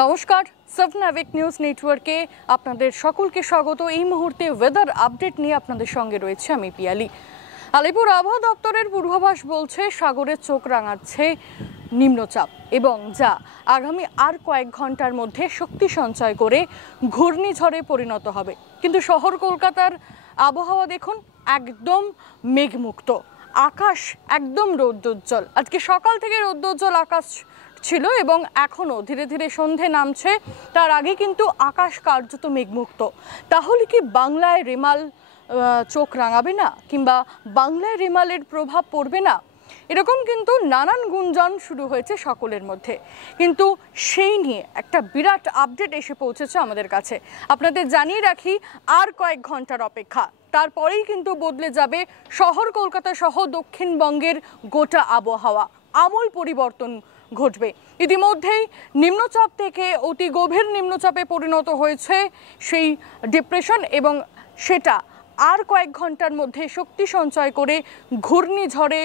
নমস্কার, 7 awake news নেটওয়ার্কে আপনাদের সকলকে স্বাগত। এই মুহূর্তে ওয়েদার আপডেট নিয়ে আপনাদের সঙ্গে রয়েছে আমি পিয়ালি। আলিপুর আবহাওয়া দপ্তরের পূর্বাভাস বলছে সাগরে চোখ রাঙাচ্ছে নিম্নচাপ এবং যা আগামী আর কয়েক ঘন্টার মধ্যে শক্তি সঞ্চয় করে ঘূর্ণিঝড়ে পরিণত হবে। কিন্তু শহর কলকাতার আবহাওয়া দেখুন, একদম মেঘমুক্ত, আকাশ একদম রৌদ্রোজ্জ্বল। আজকে সকাল থেকে রৌদ্রোজ্জ্বল আকাশ ছিল এবং এখনো ধীরে ধীরে সন্ধে নামছে, তার আগে কিন্তু আকাশ কার্যত মেঘমুক্ত। তাহলে কি বাংলায় রেমাল চোখ রাঙাবে না, কিংবা বাংলায় রেমালের প্রভাব পড়বে না? এরকম কিন্তু নানান গুঞ্জন শুরু হয়েছে সকলের মধ্যে, কিন্তু সেই নিয়ে একটা বিরাট আপডেট এসে পৌঁছেছে আমাদের কাছে। আপনাদের জানিয়ে রাখি, আর কয়েক ঘন্টার অপেক্ষা, তারপরেই কিন্তু বদলে যাবে শহর কলকাতা সহ দক্ষিণবঙ্গের গোটা আবহাওয়া। আমূল পরিবর্তন ঘটবে। ইতিমধ্যেই নিম্নচাপ থেকে অতি গভীর নিম্নচাপে পরিণত হয়েছে সেই ডিপ্রেশন, এবং সেটা আর কয়েক ঘন্টার মধ্যে শক্তি সঞ্চয় করে ঘূর্ণিঝড়ে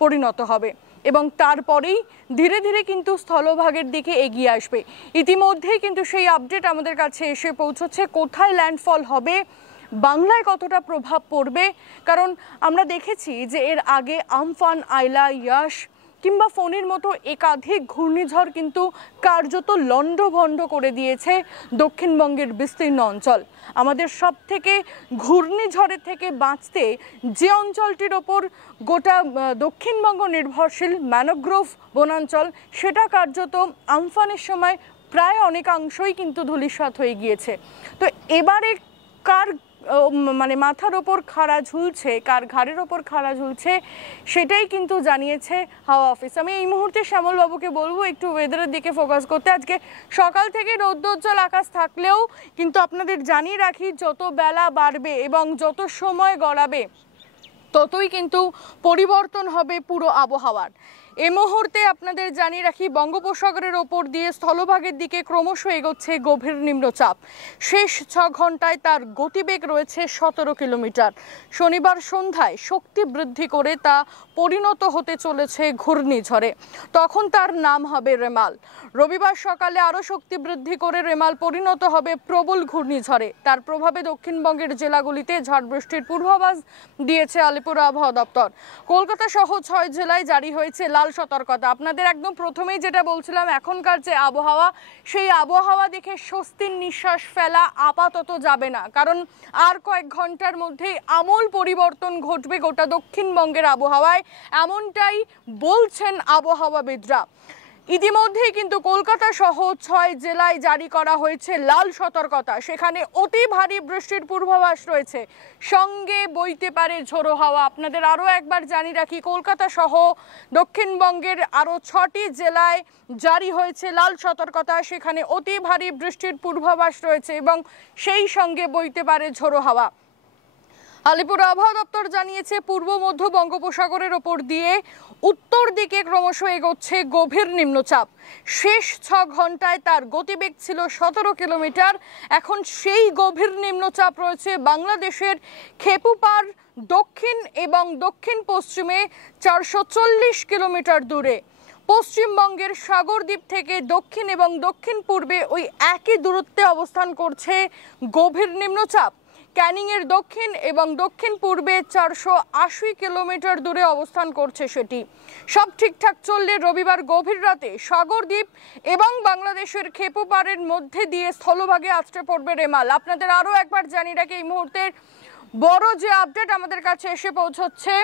পরিণত হবে এবং তারপরেই ধীরে ধীরে কিন্তু স্থলভাগের দিকে এগিয়ে আসবে। ইতিমধ্যেই কিন্তু সেই আপডেট আমাদের কাছে এসে পৌঁছচ্ছে। কোথায় ল্যান্ডফল হবে, বাংলায় কতটা প্রভাব পড়বে? কারণ আমরা দেখেছি যে এর আগে আমফান, আইলা, ইয়াস কিংবা ফণীর মতো একাধিক ঘূর্ণিঝড় কিন্তু কার্যত লণ্ডভণ্ড করে দিয়েছে দক্ষিণবঙ্গের বিস্তীর্ণ অঞ্চল। আমাদের সব থেকে ঘূর্ণিঝড়ের থেকে বাঁচতে যে অঞ্চলটির ওপর গোটা দক্ষিণবঙ্গ নির্ভরশীল, ম্যানগ্রোভ বনাঞ্চল, সেটা কার্যত আমফানের সময় প্রায় অনেকাংশই কিন্তু ধূলিসাৎ হয়ে গিয়েছে। তো এবারে কার মাথার ওপর খাড়া ঝুলছে, কার ঘাড়ের ওপর খাড়া ঝুলছে, সেটাই কিন্তু জানিয়েছে হাওয়া অফিস। আমি এই মুহূর্তে শ্যামল বাবুকে বলবো একটু ওয়েদারের দিকে ফোকাস করতে। আজকে সকাল থেকে রৌদ্রোজ্জ্বল আকাশ থাকলেও কিন্তু আপনাদের জানিয়ে রাখি, যত বেলা বাড়বে এবং যত সময় গড়াবে ততই কিন্তু পরিবর্তন হবে পুরো আবহাওয়ার। এই মুহূর্তে আপনাদের জানিয়ে রাখি, বঙ্গোপসাগরের ওপর দিয়ে স্থলভাগের দিকে ক্রমশ এগোচ্ছে গভীর নিম্নচাপ। শেষ 6 ঘন্টায় তার গতিবেগ রয়েছে 17 কিলোমিটার। শনিবার সন্ধ্যায় শক্তি বৃদ্ধি করে তা পরিণত হতে চলেছে ঘূর্ণিঝড়ে, তখন তার নাম হবে রেমাল। রবিবার সকালে আরও শক্তি বৃদ্ধি করে রেমাল পরিণত হবে প্রবল ঘূর্ণিঝড়ে। তার প্রভাবে দক্ষিণবঙ্গের জেলাগুলিতে ঝড় বৃষ্টির পূর্বাভাস দিয়েছে আলিপুর আবহাওয়া দপ্তর। কলকাতা সহ 6 জেলায় জারি হয়েছে লাল সতর্কতা। আপনাদের একদম প্রথমেই যেটা বলছিলাম, এখনকার যে আবহাওয়া, সেই আবহাওয়া দেখে স্বস্তির নিঃশ্বাস ফেলা আপাতত যাবে না, কারণ আর কয়েক ঘন্টার মধ্যেই আমূল পরিবর্তন ঘটবে গোটা দক্ষিণবঙ্গের আবহাওয়ায়, এমনটাই বলছেন আবহাওয়াবিদরা। ইতিমধ্যেই কিন্তু কলকাতা সহ 6 জেলায় জারি করা হয়েছে লাল সতর্কতা। সেখানে অতি ভারী বৃষ্টির পূর্বাভাস রয়েছে, সঙ্গে বইতে পারে ঝোড়ো হাওয়া। আপনাদের আরও একবার জানিয়ে রাখি, কলকাতা সহ দক্ষিণবঙ্গের আরও 6টি জেলায় জারি হয়েছে লাল সতর্কতা। সেখানে অতি ভারী বৃষ্টির পূর্বাভাস রয়েছে এবং সেই সঙ্গে বইতে পারে ঝোড়ো হাওয়া। আলিপুর আবহাওয়া দপ্তর জানিয়েছে, পূর্ব মধ্য বঙ্গোপসাগরের ওপর দিয়ে উত্তর দিকে ক্রমশ এগোচ্ছে গভীর নিম্নচাপ। শেষ 6 ঘন্টায় তার গতিবেগ ছিল 17 কিলোমিটার। এখন সেই গভীর নিম্নচাপ রয়েছে বাংলাদেশের খেপুপার দক্ষিণ এবং দক্ষিণ পশ্চিমে 440 কিলোমিটার দূরে। পশ্চিমবঙ্গের সাগরদ্বীপ থেকে দক্ষিণ এবং দক্ষিণ পূর্বে ওই একই দূরত্বে অবস্থান করছে গভীর নিম্নচাপ। ক্যানিংয়ের দক্ষিণ এবং দক্ষিণ পূর্বে 480 কিলোমিটার দূরে অবস্থান করছে সেটি। সব ঠিকঠাক চললে রবিবার গভীর রাতে সাগরদ্বীপ এবং বাংলাদেশের খেপুপাড়ের মধ্যে দিয়ে স্থলভাগে আছড়ে পড়বে রেমাল। আপনাদের আরও একবার জানিয়ে রাখি, এই মুহূর্তের বড় যে আপডেট আমাদের কাছে এসে পৌঁছচ্ছে,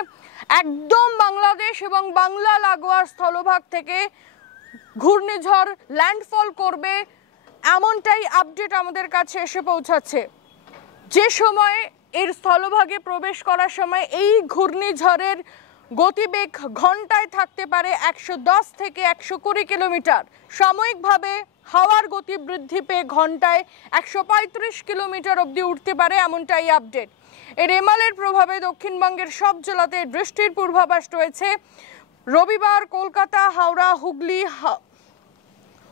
একদম বাংলাদেশ এবং বাংলা লাগোয়া স্থলভাগ থেকে ঘূর্ণিঝড় ল্যান্ডফল করবে, এমনটাই আপডেট আমাদের কাছে এসে পৌঁছাচ্ছে। যে সময়ে এর স্থলভাগে প্রবেশ করার সময় এই ঘূর্ণিঝড়ের গতিবেগ ঘন্টায় থাকতে পারে 110 থেকে 120 কিলোমিটার। সাময়িকভাবে হাওয়ার গতি বৃদ্ধি পেয়ে ঘন্টায় 135 কিলোমিটার অবধি উঠতে পারে, এমনটাই আপডেট। এই রেমালের প্রভাবে দক্ষিণবঙ্গের সব জেলাতে বৃষ্টির পূর্বাভাস রয়েছে। রবিবার কলকাতা, হাওড়া, হুগলি,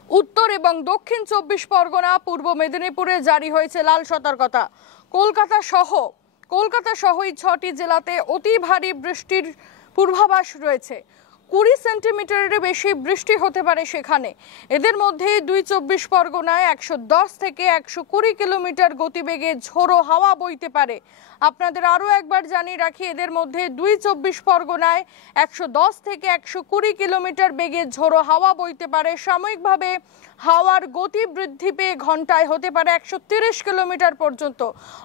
উত্তর এবং দক্ষিণ 24 পরগনা, পূর্ব মেদিনীপুরে জারি হয়েছে লাল সতর্কতা। কলকাতা সহ এই 6টি জেলাতে অতি ভারী বৃষ্টির পূর্বাভাস রয়েছে। 20 সেন্টিমিটারের বেশি বৃষ্টি হতে পারে সেখানে। এদের মধ্যে 24 পরগনায় 110 থেকে 120 কিলোমিটার গতিবেগে ঝোড়ো হাওয়া বইতে পারে। আপনাদের আরও একবার জানিয়ে রাখি, এদের মধ্যে 24 পরগনায় 110 থেকে 120 কিলোমিটার বেগে ঝোড়ো হাওয়া বইতে পারে। সাময়িকভাবে হাওয়ার গতি বৃদ্ধি পেয়ে ঘন্টায় হতে পারে 130 কিলোমিটার পর্যন্ত,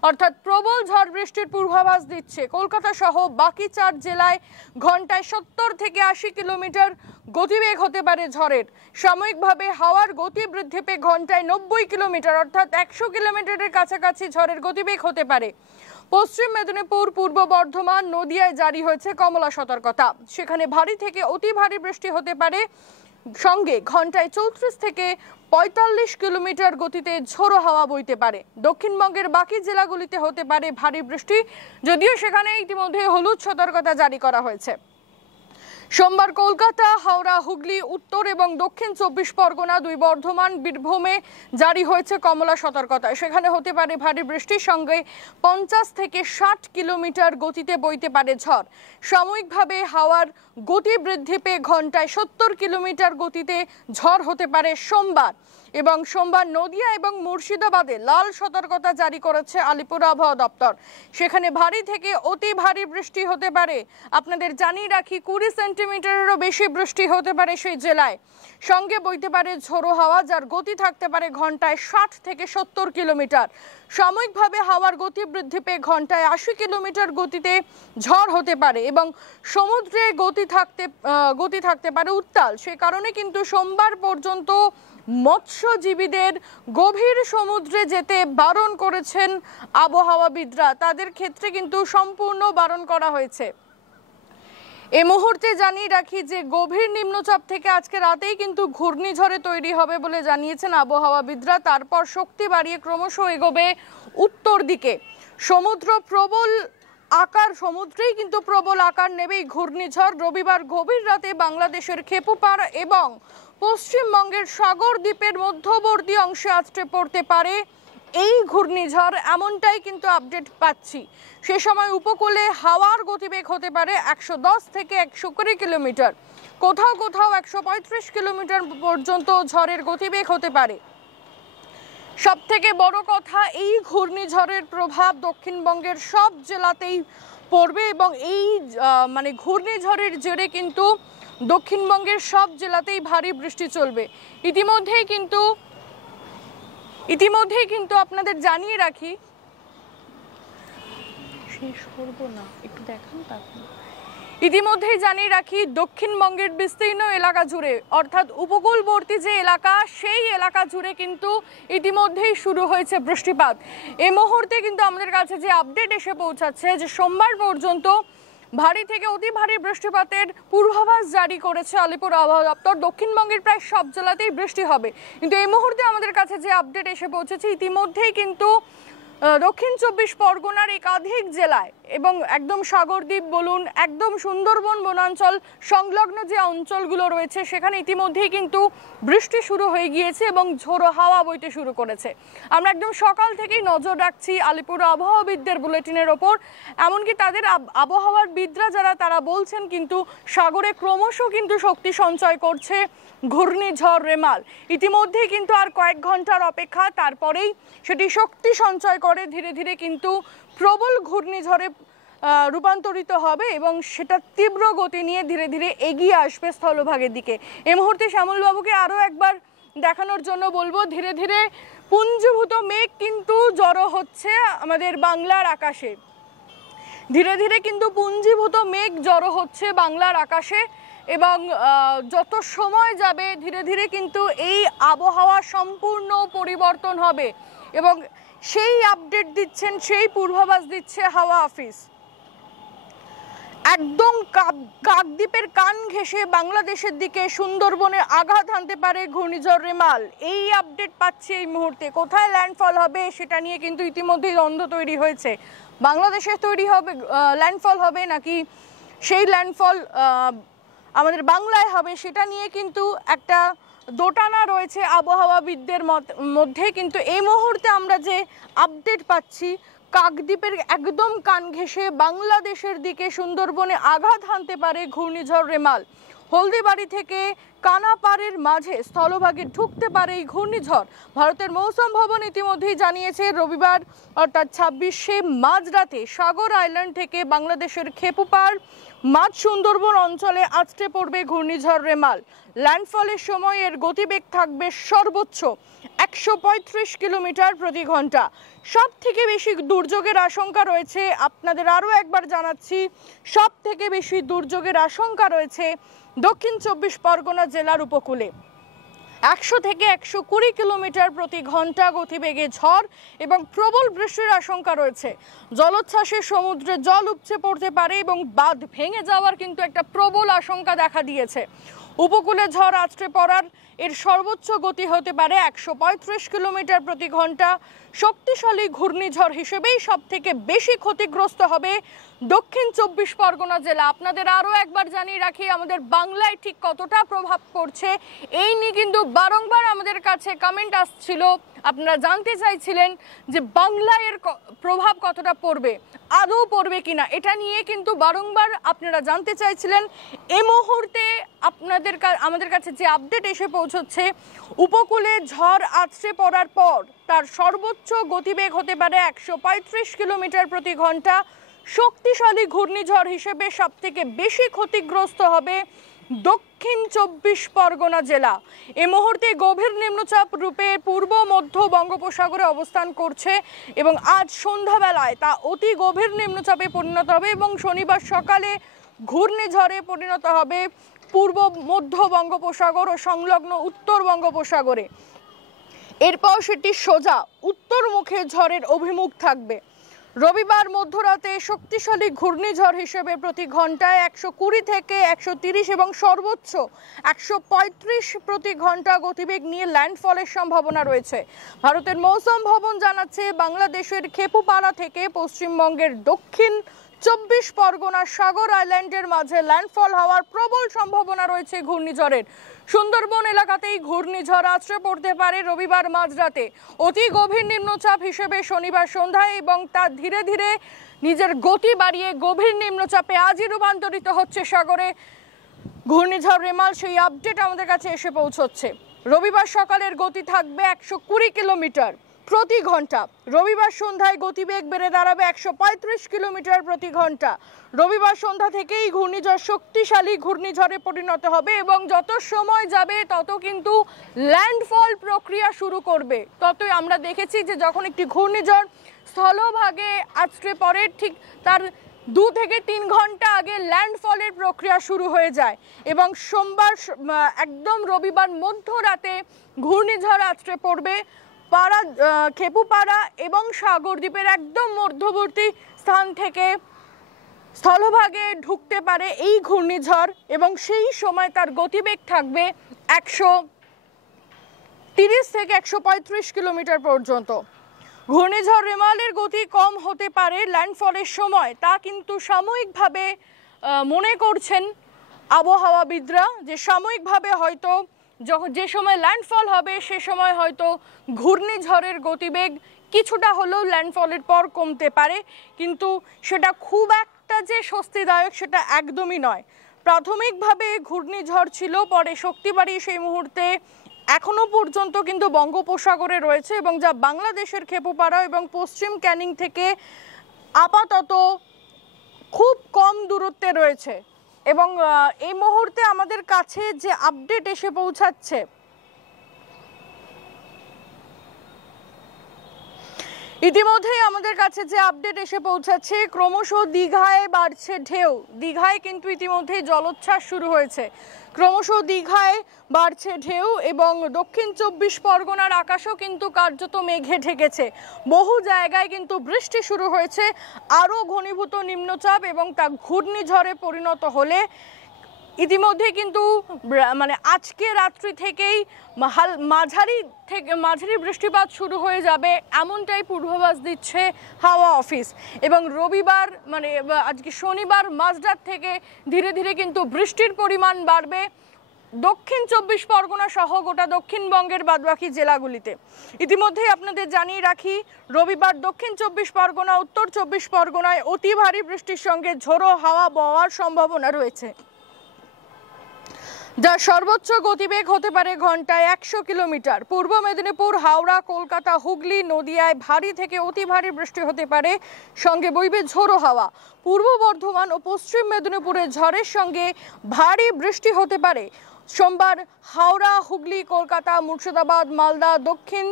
অর্থাৎ প্রবল ঝড় বৃষ্টির পূর্বাভাস দিচ্ছে। কলকাতা সহ বাকি 4 জেলায় ঘন্টায় 70 থেকে 80 কিলোমিটার গতিবেগ হতে পারে ঝড়ের। সাময়িকভাবে হাওয়ার গতি বৃদ্ধি পেয়ে ঘন্টায় 90 কিলোমিটার অর্থাৎ 100 কিলোমিটারের কাছাকাছি ঝড়ের গতিবেগ হতে পারে। পশ্চিম মেদিনীপুর, পূর্ব বর্ধমান, নদিয়ায় জারি হয়েছে কমলা সতর্কতা। সেখানে ভারী থেকে অতি ভারী বৃষ্টি হতে পারে, সঙ্গে ঘন্টায় 34 থেকে 45 কিলোমিটার গতিতে ঝোড়ো হাওয়া বইতে পারে। দক্ষিণবঙ্গের বাকি জেলাগুলিতে হতে পারে ভারী বৃষ্টি, যদিও সেখানে ইতিমধ্যে হলুদ সতর্কতা জারি করা হয়েছে। সোমবার কলকাতা, হাওড়া, হুগলি, উত্তর এবং দক্ষিণ 24 পরগনা, 2 বর্ধমান, বীরভূমে জারি হয়েছে কমলা সতর্কতা। সেখানে হতে পারে ভারী বৃষ্টির সঙ্গে 50 থেকে 60 কিলোমিটার গতিতে বইতে পারে ঝড়। সাময়িকভাবে হাওয়ার গতি বৃদ্ধি পেয়ে ঘন্টায় 70 কিলোমিটার গতিতে ঝড় হতে পারে সোমবার। এবং সোমবার নদিয়া এবং মুর্শিদাবাদে লাল সতর্কতা জারি করেছে আলিপুর আবহাওয়া দপ্তর। সেখানে ভারী থেকে অতি ভারী বৃষ্টি হতে পারে। আপনাদের জানিয়ে রাখি, 20 সেন্টিমিটারেরও বেশি বৃষ্টি হতে পারে সেই জেলায়। সঙ্গে বইতে পারে ঝোড়ো হাওয়া, যার গতি থাকতে পারে ঘন্টায় 60 থেকে 70 কিলোমিটার। সাময়িকভাবে হাওয়ার গতি বৃদ্ধি পেয়ে ঘন্টায় 80 কিলোমিটার গতিতে ঝড় হতে পারে এবং সমুদ্রে গতি থাকতে পারে উত্তাল। সে কারণে কিন্তু সোমবার পর্যন্ত মৎস্যজীবীদের গভীর সমুদ্রে যেতে বারণ করেছেন আবহাওয়াবিদরা। তাদের ক্ষেত্রে কিন্তু সম্পূর্ণ বারণ করা হয়েছে। এই মুহূর্তে জানিয়ে রাখি যে গভীর নিম্নচাপ থেকে আজকে রাতেই কিন্তু ঘূর্ণিঝড়ে তৈরি হবে বলে জানিয়েছেন আবহাওয়াবিদরা। তারপর শক্তি বাড়িয়ে ক্রমশ এগোবে উত্তর দিকে। সমুদ্রেই কিন্তু প্রবল আকার নেবে এই ঘূর্ণিঝড়। রবিবার গভীর রাতে বাংলাদেশের খেপুপাড়া এবং পশ্চিমবঙ্গের সাগর দ্বীপের মধ্যবর্তী অংশে আছড়ে পড়তে পারে এই ঘূর্ণিঝড়, এমনটাই কিন্তু আপডেট পাচ্ছি। সে সময় উপকূলে হাওয়ার গতিবেগ হতে পারে 110 থেকে 120 কিলোমিটার, কোথাও কোথাও 135 কিলোমিটার পর্যন্ত ঝড়ের গতিবেগ হতে পারে। সব থেকে বড় কথা, এই ঘূর্ণিঝড়ের প্রভাব দক্ষিণবঙ্গের সব জেলাতেই পড়বে এবং এই ঘূর্ণিঝড়ের জেরে কিন্তু দক্ষিণবঙ্গের সব জেলাতেই ভারী বৃষ্টি চলবে। ইতিমধ্যেই কিন্তু আপনাদের জানিয়ে রাখি, দক্ষিণবঙ্গের বিস্তীর্ণ এলাকা জুড়ে অর্থাৎ উপকূলবর্তী যে এলাকা, সেই এলাকা জুড়ে কিন্তু ইতিমধ্যেই শুরু হয়েছে বৃষ্টিপাত। এই মুহূর্তে কিন্তু আমাদের কাছে যে আপডেট এসে পৌঁছাচ্ছে যে সোমবার পর্যন্ত ভারী থেকে অতি ভারী বৃষ্টিপাতের পূর্বাভাস জারি করেছে আলিপুর আবহাওয়া দপ্তর। দক্ষিণবঙ্গের প্রায় সব জেলাতেই বৃষ্টি হবে, কিন্তু এই মুহূর্তে আমাদের কাছে যে আপডেট এসে পৌঁছেছে, ইতিমধ্যেই কিন্তু দক্ষিণ 24 পরগনার একাধিক জেলায় এবং একদম সাগরদ্বীপ বলুন, একদম সুন্দরবন বনাঞ্চল সংলগ্ন যে অঞ্চলগুলো রয়েছে, সেখানে ইতিমধ্যেই কিন্তু বৃষ্টি শুরু হয়ে গিয়েছে এবং ঝোড়ো হাওয়া বইতে শুরু করেছে। আমরা একদম সকাল থেকেই নজর রাখছি আলিপুর আবহাওয়াবিদদের বুলেটিনের ওপর। এমনকি তাদের আবহাওয়াবিদরা তারা বলছেন কিন্তু সাগরে ক্রমশ কিন্তু শক্তি সঞ্চয় করছে ঘূর্ণিঝড় রেমাল। ইতিমধ্যেই কিন্তু আর কয়েক ঘন্টার অপেক্ষা, তারপরেই সেটি শক্তি সঞ্চয় করে ধীরে ধীরে কিন্তু প্রবল ঘূর্ণিঝড়ে রূপান্তরিত হবে এবং সেটা তীব্র গতি নিয়ে ধীরে ধীরে এগিয়ে আসবে স্থলভাগের দিকে। এই মুহূর্তে শ্যামলবাবুকে আরও একবার দেখানোর জন্য বলবো, ধীরে ধীরে পুঞ্জীভূত মেঘ কিন্তু জড়ো হচ্ছে আমাদের বাংলার আকাশে। ধীরে ধীরে কিন্তু পুঞ্জীভূত মেঘ জড়ো হচ্ছে বাংলার আকাশে এবং যত সময় যাবে ধীরে ধীরে কিন্তু এই আবহাওয়া সম্পূর্ণ পরিবর্তন হবে এবং সেই আপডেট দিচ্ছেন, সেই পূর্বাভাস দিচ্ছে হাওয়া অফিস। একদম কাকদ্বীপের কান ঘেঁষে বাংলাদেশের দিকে সুন্দরবনে আঘাত হানতে পারে ঘূর্ণিঝড় রেমাল। এই আপডেট পাচ্ছি এই মুহূর্তে। কোথায় ল্যান্ডফল হবে সেটা নিয়ে কিন্তু ইতিমধ্যেই দ্বন্দ্ব তৈরি হয়েছে। বাংলাদেশে ল্যান্ডফল হবে নাকি সেই ল্যান্ডফল আমাদের বাংলায় হবে, সেটা নিয়ে কিন্তু একটা দোটানা রয়েছে আবহাওয়াবিদদের মধ্যে। কিন্তু এই মুহূর্তে আমরা যে আপডেট পাচ্ছি, কাকদ্বীপের একদম কান ঘেঁষে বাংলাদেশের দিকে সুন্দরবনে আঘাত হানতে পারে ঘূর্ণিঝড় রেমাল। হলদিবাড়ি থেকে কানাপাড়ের মাঝে স্থলভাগে ঢুকতে পারে এই ঘূর্ণিঝড়। ভারতের মৌসুম ভবন ইতিমধ্যেই জানিয়েছে রবিবার অর্থাৎ 26শে মাঝরাতে সাগর আইল্যান্ড থেকে বাংলাদেশের খেপুপাড় মাঝ সুন্দরবন অঞ্চলে আছড়ে পড়বে ঘূর্ণিঝড় রেমাল। ল্যান্ডফলের সময় এর গতিবেগ থাকবে সর্বোচ্চ 135 কিলোমিটার প্রতি ঘন্টা। সব থেকে বেশি দুর্যোগের আশঙ্কা রয়েছে, আপনাদের আরও একবার জানাচ্ছি, সব থেকে বেশি দুর্যোগের আশঙ্কা রয়েছে দক্ষিণ 24 পরগনা জেলার উপকূলে। 100 থেকে 120 কিলোমিটার প্রতি ঘন্টা গতিবেগে ঝড় এবং প্রবল বৃষ্টির আশঙ্কা রয়েছে। জলোচ্ছ্বাসে সমুদ্রে জল উপচে পড়তে পারে এবং বাঁধ ভেঙে যাওয়ার কিন্তু একটা প্রবল আশঙ্কা দেখা দিয়েছে। উপকূলে ঝড় আছড়ে পড়ার এর সর্বোচ্চ গতি হতে পারে 135 কিলোমিটার প্রতি ঘন্টা। শক্তিশালী ঘূর্ণিঝড় হিসেবেই সব থেকে বেশি ক্ষতিগ্রস্ত হবে দক্ষিণ 24 পরগনা জেলা। আপনাদের আরও একবার জানিয়ে রাখি, আমাদের বাংলায় ঠিক কতটা প্রভাব পড়ছে এই নিয়ে কিন্তু বারংবার আমাদের কাছে কমেন্ট আসছিল। আপনারা জানতে চাইছিলেন যে বাংলায় এর প্রভাব কতটা পড়বে, আদৌ পড়বে কিনা, এটা নিয়ে কিন্তু বারংবার আপনারা জানতে চাইছিলেন। এই মুহূর্তে আমাদের কাছে যে আপডেট এসে পৌঁছচ্ছে, উপকূলে ঝড় আছড়ে পড়ার পর তার সর্বোচ্চ গতিবেগ হতে পারে 135 কিলোমিটার প্রতি ঘন্টা। শক্তিশালী ঘূর্ণিঝড় হিসেবে সব থেকে বেশি ক্ষতিগ্রস্ত হবে দক্ষিণ 24 পরগনা জেলা। এই মুহূর্তে গভীর নিম্নচাপ রূপে পূর্ব মধ্য বঙ্গোপসাগরে অবস্থান করছে এবং আজ সন্ধ্যাবেলায় তা অতি গভীর নিম্নচাপে পরিণত হবে এবং শনিবার সকালে ঘূর্ণিঝড়ে পরিণত হবে পূর্ব মধ্য বঙ্গোপসাগর ও সংলগ্ন উত্তর বঙ্গোপসাগরে। এরপর সেটি সোজা উত্তরমুখে ঝড়ের অভিমুখ থাকবে। রবিবার মধ্যরাতে শক্তিশালী ঘূর্ণিঝড় হিসেবে প্রতি ঘন্টায় 120 থেকে 130 এবং সর্বোচ্চ 135 প্রতি ঘন্টা গতিবেগ নিয়ে ল্যান্ডফলের সম্ভাবনা রয়েছে। ভারতের মৌসুম ভবন জানাচ্ছে বাংলাদেশের খেপুপাড়া থেকে পশ্চিমবঙ্গের দক্ষিণ 24 পরগনা সাগর আইল্যান্ডের মাঝে ল্যান্ডফল হওয়ার প্রবল সম্ভাবনা রয়েছে ঘূর্ণিঝড়ের। সুন্দরবন এলাকাতেই ঘূর্ণিঝড় আছড়ে পড়তে পারে রবিবার মাঝরাতে। অতি গভীর নিম্নচাপ হিসেবে শনিবার সন্ধ্যায় এবং তা ধীরে ধীরে নিজের গতি বাড়িয়ে গভীর নিম্নচাপে আজই রূপান্তরিত হচ্ছে সাগরে ঘূর্ণিঝড় রেমাল। সেই আপডেট আমাদের কাছে এসে পৌঁছচ্ছে। রবিবার সকালের গতি থাকবে 120 কিলোমিটার প্রতি ঘন্টা। রবিবার সন্ধ্যায় গতিবেগ বেড়ে দাঁড়াবে 135 কিলোমিটার প্রতি ঘন্টা। রবিবার সন্ধ্যা থেকেই ঘূর্ণিঝড় শক্তিশালী ঘূর্ণিঝড়ে পরিণত হবে এবং যত সময় যাবে তত কিন্তু ল্যান্ডফল প্রক্রিয়া শুরু করবে। ততই আমরা দেখেছি যে যখন একটি ঘূর্ণিঝড় স্থলভাগে আছড়ে পড়ে ঠিক তার 2 থেকে 3 ঘন্টা আগে ল্যান্ডফলের প্রক্রিয়া শুরু হয়ে যায় এবং সোমবার একদম রবিবার মধ্যরাতে ঘূর্ণিঝড় আছড়ে পড়বে খেপুপাড়া এবং সাগরদ্বীপের একদম মধ্যবর্তী স্থান থেকে স্থলভাগে ঢুকতে পারে এই ঘূর্ণিঝড় এবং সেই সময় তার গতিবেগ থাকবে 130 থেকে 135 কিলোমিটার পর্যন্ত। ঘূর্ণিঝড় রেমালের গতি কম হতে পারে ল্যান্ডফলের সময়, তা কিন্তু সাময়িকভাবে মনে করছেন আবহাওয়াবিদরা, যে সাময়িকভাবে হয়তো যে সময় ল্যান্ডফল হবে সে সময় হয়তো ঘূর্ণিঝড়ের গতিবেগ কিছুটা হলেও ল্যান্ডফলের পর কমতে পারে, কিন্তু সেটা খুব একটা যে স্বস্তিদায়ক সেটা একদমই নয়। প্রাথমিকভাবে ঘূর্ণিঝড় ছিল, পরে শক্তি বাড়িয়ে সেই মুহূর্তে এখনো পর্যন্ত কিন্তু বঙ্গোপসাগরে রয়েছে এবং যা বাংলাদেশের খেপুপাড়া এবং পশ্চিম ক্যানিং থেকে আপাতত খুব কম দূরত্বে রয়েছে। এবং এই মুহূর্তে আমাদের কাছে যে আপডেট এসে পৌঁছাচ্ছে, ইতিমধ্যেই আমাদের কাছে যে আপডেট এসে পৌঁছাচ্ছে, ক্রমশ দীঘায় বাড়ছে ঢেউ। দীঘায় কিন্তু ইতিমধ্যেই জলোচ্ছ্বাস শুরু হয়েছে। ক্রমশ দীঘায় বাড়ছে ঢেউ এবং দক্ষিণ 24 পরগনার আকাশও কিন্তু কার্যত মেঘে ঢেকেছে। বহু জায়গায় কিন্তু বৃষ্টি শুরু হয়েছে। আরও ঘনীভূত নিম্নচাপ এবং তা ঘূর্ণিঝড়ে পরিণত হলে ইতিমধ্যে কিন্তু আজকে রাত্রি থেকেই মাঝারি বৃষ্টিপাত শুরু হয়ে যাবে এমনটাই পূর্বাভাস দিচ্ছে হাওয়া অফিস। এবং রবিবার আজকে শনিবার মাঝরাত থেকে ধীরে ধীরে কিন্তু বৃষ্টির পরিমাণ বাড়বে দক্ষিণ 24 পরগনা সহ গোটা দক্ষিণবঙ্গের বাদবাকি জেলাগুলিতে। ইতিমধ্যেই আপনাদের জানিয়ে রাখি, রবিবার দক্ষিণ 24 পরগনা, উত্তর 24 পরগনায় অতি ভারী বৃষ্টির সঙ্গে ঝোড়ো হাওয়া বওয়ার সম্ভাবনা রয়েছে। যার সর্বোচ্চ গতিবেগ হতে পারে ঘন্টায় 100 কিলোমিটার। পূর্ব মেদিনীপুর, হাওড়া, কলকাতা, হুগলি, নদিয়ায় ভারী থেকে অতি ভারী বৃষ্টি হতে পারে, সঙ্গে বইবে ঝোড়ো হাওয়া। পূর্ব বর্ধমান ও পশ্চিম মেদিনীপুরে ঝড়ের সঙ্গে ভারী বৃষ্টি হতে পারে। সোমবার হাওড়া, হুগলি, কলকাতা, মুর্শিদাবাদ, মালদা, দক্ষিণ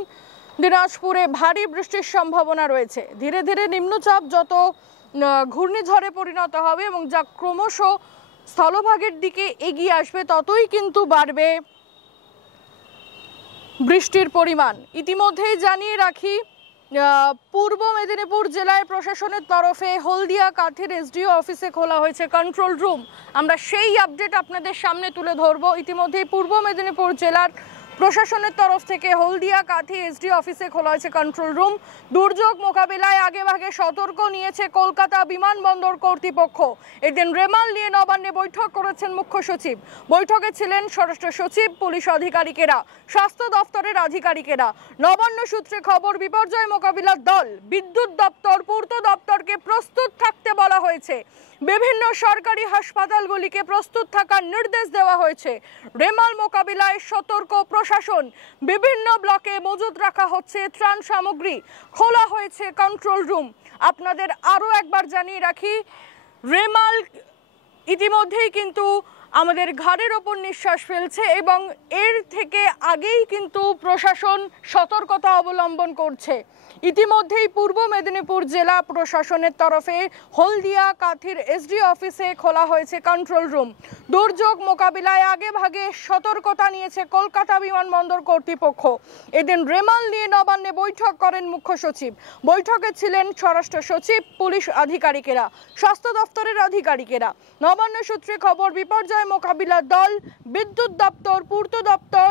দিনাজপুরে ভারী বৃষ্টির সম্ভাবনা রয়েছে। ধীরে ধীরে নিম্নচাপ যত ঘূর্ণিঝড়ে পরিণত হবে এবং যা ক্রমশ স্থলভাগের দিকে এগিয়ে আসবে, ততই কিন্তু বাড়বে বৃষ্টির পরিমাণ। ইতিমধ্যেই জানিয়ে রাখি, পূর্ব মেদিনীপুর জেলায় প্রশাসনের তরফে হলদিয়া কাঠির এসডিও অফিসে খোলা হয়েছে কন্ট্রোল রুম। আমরা সেই আপডেট আপনাদের সামনে তুলে ধরবো। ইতিমধ্যেই পূর্ব মেদিনীপুর জেলার প্রশাসনের তরফ থেকে হলদিয়া কাঠি এসডিও অফিসে খোলা হয়েছে কন্ট্রোল রুম। দুর্যোগ মোকাবিলায় আগেভাগে সতর্ক নিয়েছে কলকাতা বিমানবন্দর কর্তৃপক্ষ। এদিন রেমাল নিয়ে নবান্নে বৈঠক করেছেন মুখ্য সচিব। বৈঠকে ছিলেন স্বরাষ্ট্র সচিব, পুলিশ আধিকারিকেরা, স্বাস্থ্য দপ্তরের আধিকারিকেরা। নবান্ন সূত্রে খবর, বিপর্যয় মোকাবিলার দল, বিদ্যুৎ দপ্তর, পূর্ত দপ্তরকে প্রস্তুত থাকতে বলা হয়েছে। বিভিন্ন সরকারি হাসপাতালগুলিকে প্রস্তুত থাকার নির্দেশ দেওয়া হয়েছে। রেমাল মোকাবিলায় সতর্ক প্রশাসন। বিভিন্ন ব্লকে মজুত রাখা হচ্ছে ত্রাণ সামগ্রী। খোলা হয়েছে কন্ট্রোল রুম। আপনাদের আরও একবার জানিয়ে রাখি, রেমাল ইতিমধ্যেই কিন্তু আমাদের ঘাড়ের ওপর নিঃশ্বাস ফেলছে এবং এর থেকে আগেই কিন্তু প্রশাসন সতর্কতা অবলম্বন করছে। ইতিমধ্যেই পূর্ব মেদিনীপুর জেলা প্রশাসনের তরফে হলদিয়া কাঠির এসডিও অফিসে খোলা হয়েছে কন্ট্রোল রুম। দুর্যোগ মোকাবিলায় আগেভাগে সতর্কতা নিয়েছে কলকাতা বিমানবন্দর কর্তৃপক্ষ। এদিন রেমাল নিয়ে নবান্নে বৈঠক করেন মুখ্য সচিব। বৈঠকে ছিলেন স্বরাষ্ট্র সচিব, পুলিশ আধিকারিকেরা, স্বাস্থ্য দপ্তরের আধিকারিকেরা। নবান্ন সূত্রে খবর, বিপর্যয় মোকাবিলার দল, বিদ্যুৎ দপ্তর, পূর্ত দপ্তর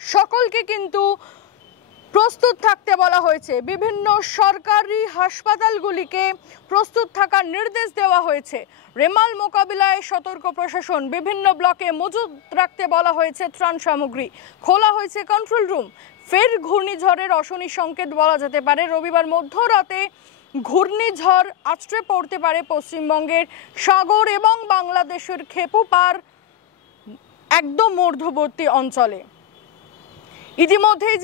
সকলকে কিন্তু প্রস্তুত থাকতে বলা হয়েছে। বিভিন্ন সরকারি হাসপাতালগুলিকে প্রস্তুত থাকার নির্দেশ দেওয়া হয়েছে। রেমাল মোকাবিলায় সতর্ক প্রশাসন। বিভিন্ন ব্লকে মজুত রাখতে বলা হয়েছে ত্রাণ সামগ্রী। খোলা হয়েছে কন্ট্রোল রুম। ফের ঘূর্ণিঝড়ের অশনি সংকেত বলা যেতে পারে। রবিবার মধ্যরাতে ঘূর্ণিঝড় আছড়ে পড়তে পারে পশ্চিমবঙ্গের সাগর এবং বাংলাদেশের খেপুপার একদম মধ্যবর্তী অঞ্চলে। ইতিমধ্যেই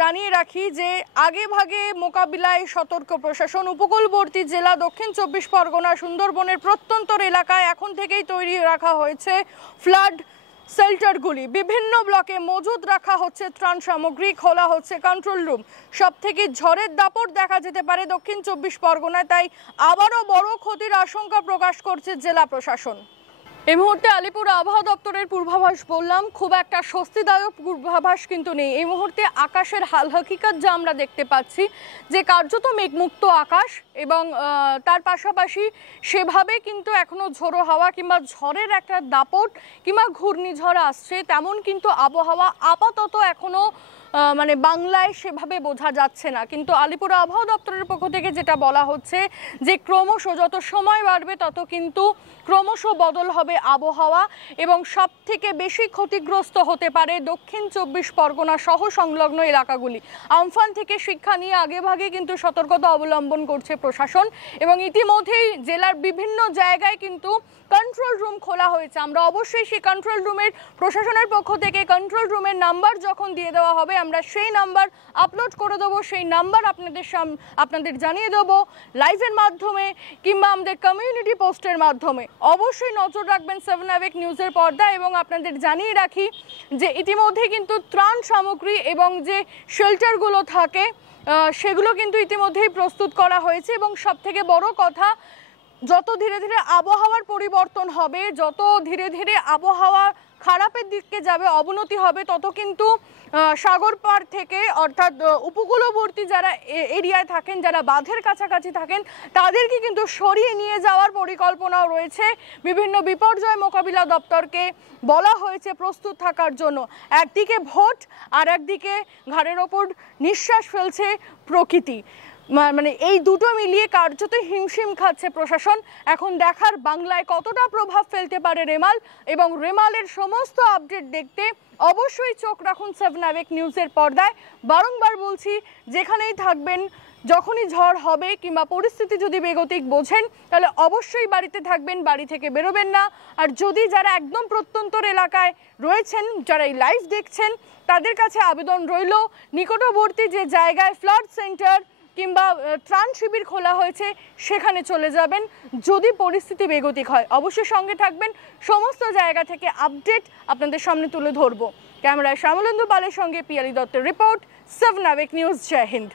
জানিয়ে রাখি যে আগেভাগে মোকাবিলায় সতর্ক প্রশাসন। উপকূলবর্তী জেলা দক্ষিণ 24 পরগনা, সুন্দরবনের প্রত্যন্তর এলাকায় এখন থেকেই তৈরি রাখা হয়েছে ফ্লাড শেল্টারগুলি। বিভিন্ন ব্লকে মজুদ রাখা হচ্ছে ত্রাণ সামগ্রী। খোলা হচ্ছে কন্ট্রোল রুম। সব থেকে ঝড়ের দাপট দেখা যেতে পারে দক্ষিণ 24 পরগনায়, তাই আবারও বড় ক্ষতির আশঙ্কা প্রকাশ করছে জেলা প্রশাসন। এই মুহূর্তে আলিপুর আবহাওয়া দপ্তরের পূর্বাভাস বললাম, খুব একটা স্বস্তিদায়ক পূর্বাভাস কিন্তু নেই। এই মুহূর্তে আকাশের হাল হকিকত যা আমরা দেখতে পাচ্ছি, যে কার্যত মেঘমুক্ত আকাশ এবং তার পাশাপাশি সেভাবে কিন্তু এখনো ঝোড়ো হাওয়া কিংবা ঝড়ের একটা দাপট কিংবা ঘূর্ণিঝড় আসছে তেমন কিন্তু আবহাওয়া আপাতত এখনো মানে বাংলায় সেভাবে বোঝা যাচ্ছে না। কিন্তু আলিপুর আবহাওয়া দপ্তরের পক্ষ থেকে যেটা বলা হচ্ছে যে ক্রমশ যত সময় বাড়বে তত কিন্তু ক্রমশ বদল হবে আবহাওয়া এবং সব থেকে বেশি ক্ষতিগ্রস্ত হতে পারে দক্ষিণ 24 পরগনা সহ সংলগ্ন এলাকাগুলি। আমফান থেকে শিক্ষা নিয়ে আগেভাগে কিন্তু সতর্কতা অবলম্বন করছে প্রশাসন এবং ইতিমধ্যেই জেলার বিভিন্ন জায়গায় কিন্তু কন্ট্রোল রুম খোলা হয়েছে। আমরা অবশ্যই সেই কন্ট্রোল রুমের প্রশাসনের পক্ষ থেকে কন্ট্রোল রুমের নাম্বার যখন দিয়ে দেওয়া হবে আমরা সেই নাম্বার আপলোড করে দেবো। সেই নাম্বার আপনাদের জানিয়ে দেবো লাইভের মাধ্যমে কিংবা আমাদের কমিউনিটি পোস্টের মাধ্যমে। অবশ্যই নজর রাখবেন 7 অ্যাওয়েক নিউজের পর্দা এবং আপনাদের জানিয়ে রাখি যে ইতিমধ্যে কিন্তু ত্রাণ সামগ্রী এবং যে শেল্টারগুলো থাকে সেগুলো কিন্তু ইতিমধ্যেই প্রস্তুত করা হয়েছে এবং সবথেকে বড় কথা, যত ধীরে ধীরে আবহাওয়ার পরিবর্তন হবে, যত ধীরে ধীরে আবহাওয়া খারাপের দিকে যাবে, অবনতি হবে, তত কিন্তু সাগর পার থেকে অর্থাৎ উপকূলবর্তী যারা এরিয়ায় থাকেন, যারা বাঁধের কাছাকাছি থাকেন, তাদেরকে কিন্তু সরিয়ে নিয়ে যাওয়ার পরিকল্পনাও রয়েছে। বিভিন্ন বিপর্যয় মোকাবিলা দপ্তরকে বলা হয়েছে প্রস্তুত থাকার জন্য। একদিকে ভোট আর একদিকে ঘাড়ের ওপর নিঃশ্বাস ফেলছে প্রকৃতি। মানে এই দুটো মিলিয়ে কার্যত হিমশিম খাচ্ছে প্রশাসন। এখন দেখার বাংলায় কতটা প্রভাব ফেলতে পারে রেমাল, এবং রেমালের সমস্ত আপডেট দেখতে অবশ্যই চোখ রাখুন 7 আওয়ার নিউজের পর্দায়। বারংবার বলছি, যেখানেই থাকবেন, যখনই ঝড় হবে কিংবা পরিস্থিতি যদি বেগতিক বোঝেন, তাহলে অবশ্যই বাড়িতে থাকবেন, বাড়ি থেকে বেরোবেন না। আর যদি যারা একদম প্রত্যন্তর এলাকায় রয়েছেন, যারা এই লাইভ দেখছেন, তাদের কাছে আবেদন রইল, নিকটবর্তী যে জায়গায় ফ্লাড সেন্টার কিংবা ত্রাণ শিবির খোলা হয়েছে সেখানে চলে যাবেন যদি পরিস্থিতি বেগতিক হয়। অবশ্যই সঙ্গে থাকবেন, সমস্ত জায়গা থেকে আপডেট আপনাদের সামনে তুলে ধরবো। ক্যামেরায় শ্যামলেন্দু পালের সঙ্গে পিয়ালি দত্তের report, 7 hour news. Jai Hind.